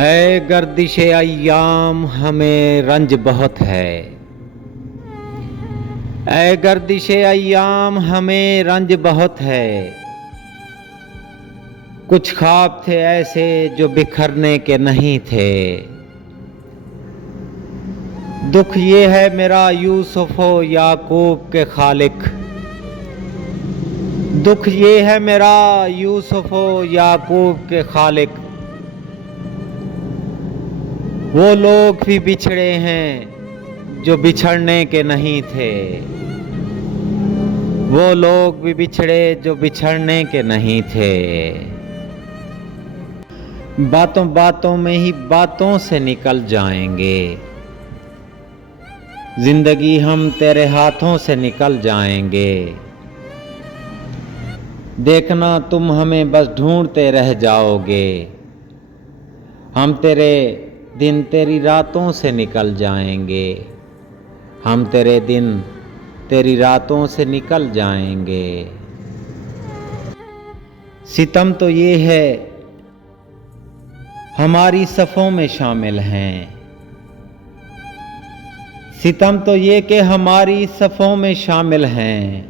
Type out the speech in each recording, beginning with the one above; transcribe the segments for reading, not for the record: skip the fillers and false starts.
ऐ गर्दिशे अय्याम हमें रंज बहुत है। ऐ गर्दिशे अय्याम हमें रंज बहुत है। कुछ ख्वाब थे ऐसे जो बिखरने के नहीं थे। दुख ये है मेरा यूसुफो याकूब के खालिक। दुख ये है मेरा यूसुफो याकूब के खालिक। वो लोग भी बिछड़े हैं जो बिछड़ने के नहीं थे। वो लोग भी बिछड़े जो बिछड़ने के नहीं थे। बातों बातों में ही बातों से निकल जाएंगे। जिंदगी हम तेरे हाथों से निकल जाएंगे। देखना तुम हमें बस ढूंढते रह जाओगे। हम तेरे दिन तेरी रातों से निकल जाएंगे। हम तेरे दिन तेरी रातों से निकल जाएंगे। सितम तो ये है हमारी सफ़ों में शामिल हैं। सितम तो ये कि हमारी सफ़ों में शामिल हैं।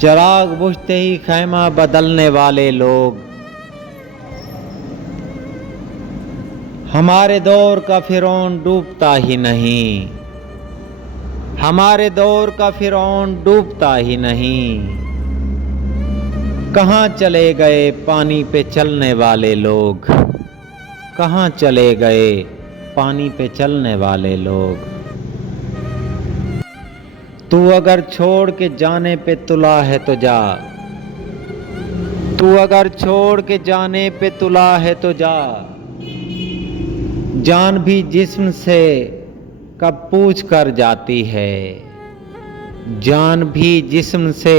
चिराग बुझते ही खैमा बदलने वाले लोग। हमारे दौर का फिरौन डूबता ही नहीं। हमारे दौर का फिरौन डूबता ही नहीं। कहाँ चले गए पानी पे चलने वाले लोग। कहाँ चले गए पानी पे चलने वाले लोग। तू अगर छोड़ के जाने पे तुला है तो जा। तू अगर छोड़ के जाने पे तुला है तो जा। जान भी जिस्म से कब पूछ कर जाती है। जान भी जिस्म से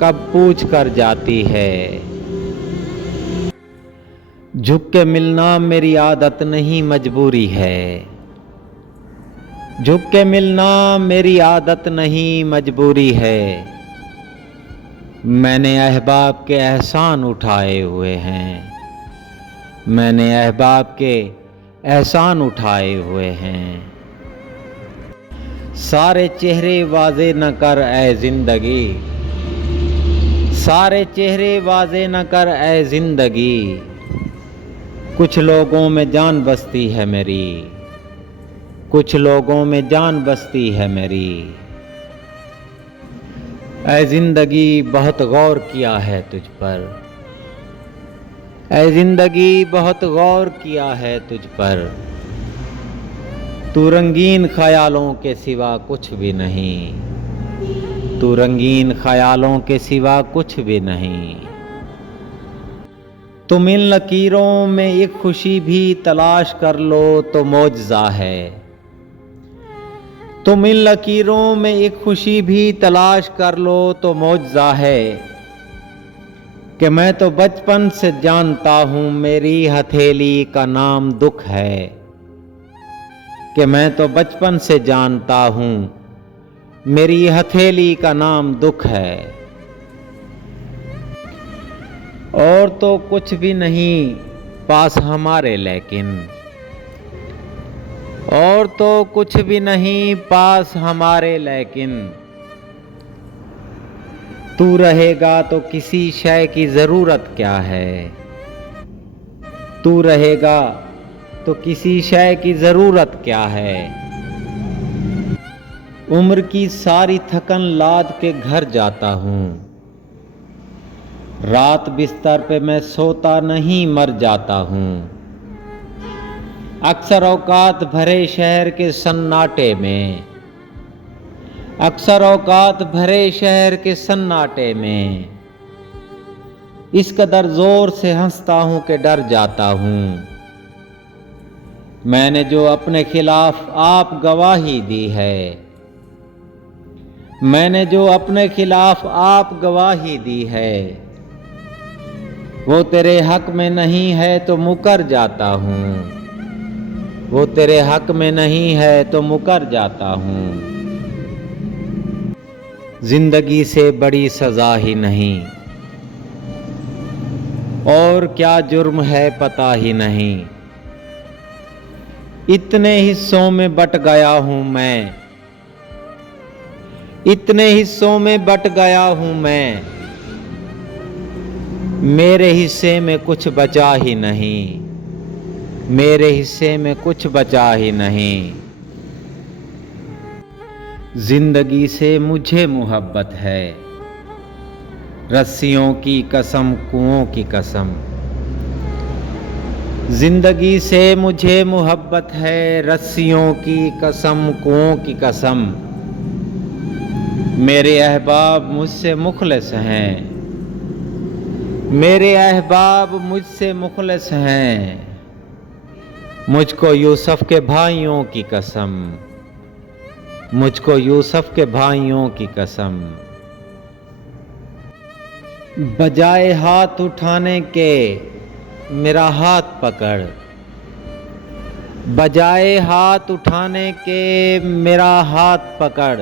कब पूछ कर जाती है। झुक के मिलना मेरी आदत नहीं मजबूरी है। झुक के मिलना मेरी आदत नहीं मजबूरी है। मैंने अहबाब के एहसान उठाए हुए हैं। मैंने अहबाब के एहसान उठाए हुए हैं। सारे चेहरे वाजे न कर ऐ जिंदगी। सारे चेहरे वाजे न कर ऐ जिंदगी। कुछ लोगों में जान बसती है मेरी। कुछ लोगों में जान बसती है मेरी। ऐ जिंदगी बहुत गौर किया है तुझ पर। ऐ जिंदगी बहुत गौर किया है तुझ पर। तू रंगीन ख्यालों के सिवा कुछ भी नहीं। तू रंगीन ख्यालों के सिवा कुछ भी नहीं। तुम इन लकीरों में एक खुशी भी तलाश कर लो तो मौजज़ा है। तुम इन लकीरों में एक खुशी भी तलाश कर लो तो मौजज़ा है। कि मैं तो बचपन से जानता हूँ मेरी हथेली का नाम दुख है। कि मैं तो बचपन से जानता हूँ मेरी हथेली का नाम दुख है। और तो कुछ भी नहीं पास हमारे लेकिन। और तो कुछ भी नहीं पास हमारे लेकिन। तू रहेगा तो किसी शय की ज़रूरत क्या है। तू रहेगा तो किसी शय की ज़रूरत क्या है। उम्र की सारी थकन लाद के घर जाता हूँ। रात बिस्तर पे मैं सोता नहीं मर जाता हूँ। अक्सर औकात भरे शहर के सन्नाटे में। अक्सर औकात भरे शहर के सन्नाटे में। इस कदर जोर से हंसता हूँ कि डर जाता हूँ। मैंने जो अपने खिलाफ आप गवाही दी है। मैंने जो अपने खिलाफ आप गवाही दी है। वो तेरे हक में नहीं है तो मुकर जाता हूँ। वो तेरे हक में नहीं है तो मुकर जाता हूँ। जिंदगी से बड़ी सजा ही नहीं। और क्या जुर्म है पता ही नहीं। इतने हिस्सों में बट गया हूं मैं, इतने हिस्सों में बट गया हूं मैं, मेरे हिस्से में कुछ बचा ही नहीं, मेरे हिस्से में कुछ बचा ही नहीं। जिंदगी से मुझे मोहब्बत है, रस्सियों की कसम, कुओं की कसम। जिंदगी से मुझे मोहब्बत है, रस्सियों की कसम, कुओं की कसम। मेरे अहबाब मुझसे मुखलिस हैं, मेरे अहबाब मुझसे मुखलिस हैं। मुझको यूसुफ के भाइयों की कसम, मुझको यूसुफ के भाइयों की कसम। बजाए हाथ उठाने के मेरा हाथ पकड़, बजाए हाथ उठाने के मेरा हाथ पकड़।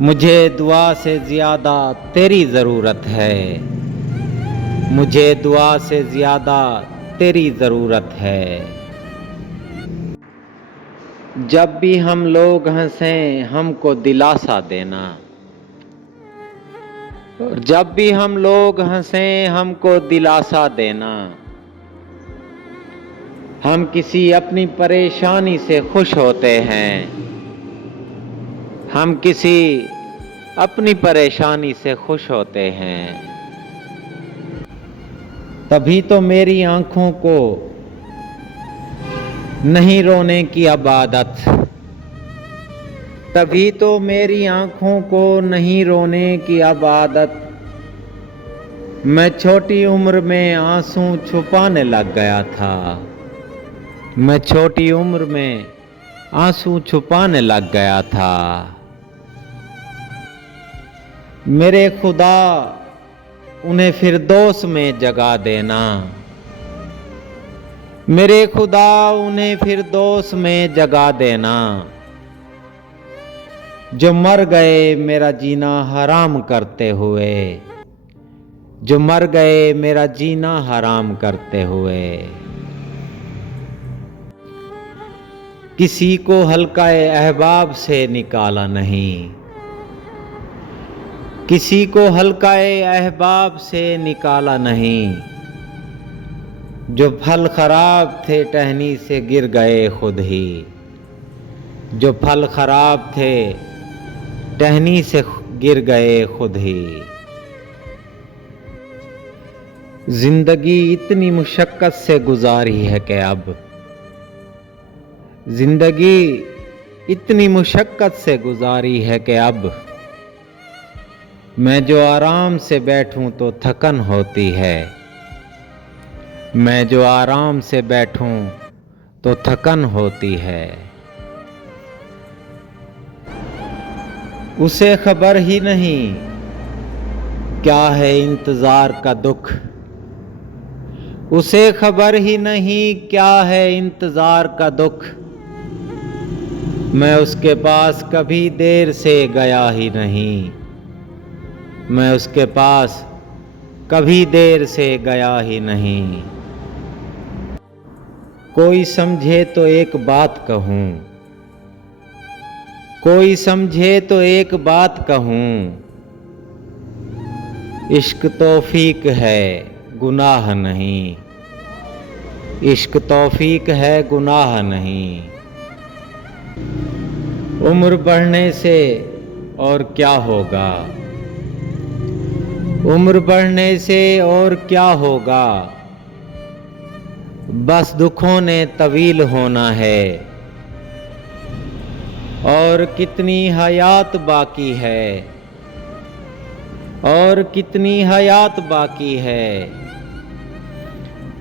मुझे दुआ से ज्यादा तेरी ज़रूरत है, मुझे दुआ से ज्यादा तेरी ज़रूरत है। जब भी हम लोग हंसें हमको दिलासा देना, और जब भी हम लोग हंसें हमको दिलासा देना। हम किसी अपनी परेशानी से खुश होते हैं, हम किसी अपनी परेशानी से खुश होते हैं। तभी तो मेरी आंखों को नहीं रोने की अब आदत, तभी तो मेरी आंखों को नहीं रोने की अब आदत। मैं छोटी उम्र में आंसू छुपाने लग गया था, मैं छोटी उम्र में आंसू छुपाने लग गया था। मेरे खुदा उन्हें फिरदौस में जगा देना, मेरे खुदा उन्हें फिरदौस में जगा देना। जो मर गए मेरा जीना हराम करते हुए, जो मर गए मेरा जीना हराम करते हुए। किसी को हल्काए अहबाब से निकाला नहीं, किसी को हल्काए अहबाब से निकाला नहीं। जो फल खराब थे टहनी से गिर गए खुद ही, जो फल खराब थे टहनी से गिर गए खुद ही। जिंदगी इतनी मुशक्कत से गुजारी है कि अब, जिंदगी इतनी मुशक्कत से गुजारी है कि अब मैं जो आराम से बैठूं तो थकन होती है, मैं जो आराम से बैठूं तो थकन होती है। उसे खबर ही नहीं क्या है इंतजार का दुख, उसे खबर ही नहीं क्या है इंतजार का दुख। मैं उसके पास कभी देर से गया ही नहीं, मैं उसके पास कभी देर से गया ही नहीं। कोई समझे तो एक बात कहूँ, कोई समझे तो एक बात कहूँ। इश्क तौफीक है गुनाह नहीं, इश्क तौफीक है गुनाह नहीं। उम्र बढ़ने से और क्या होगा, उम्र बढ़ने से और क्या होगा। बस दुखों ने तवील होना है, और कितनी हयात बाकी है, और कितनी हयात बाकी है,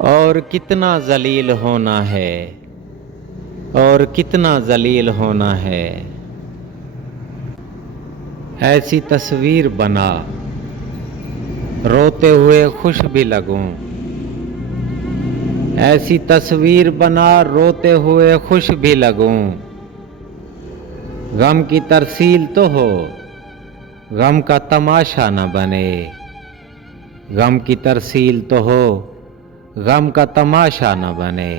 और कितना जलील होना है, और कितना जलील होना है। ऐसी तस्वीर बना रोते हुए खुश भी लगूं, ऐसी तस्वीर बना रोते हुए खुश भी लगूं। गम की तरसील तो हो, गम का तमाशा न बने, गम की तरसील तो हो, गम का तमाशा न बने।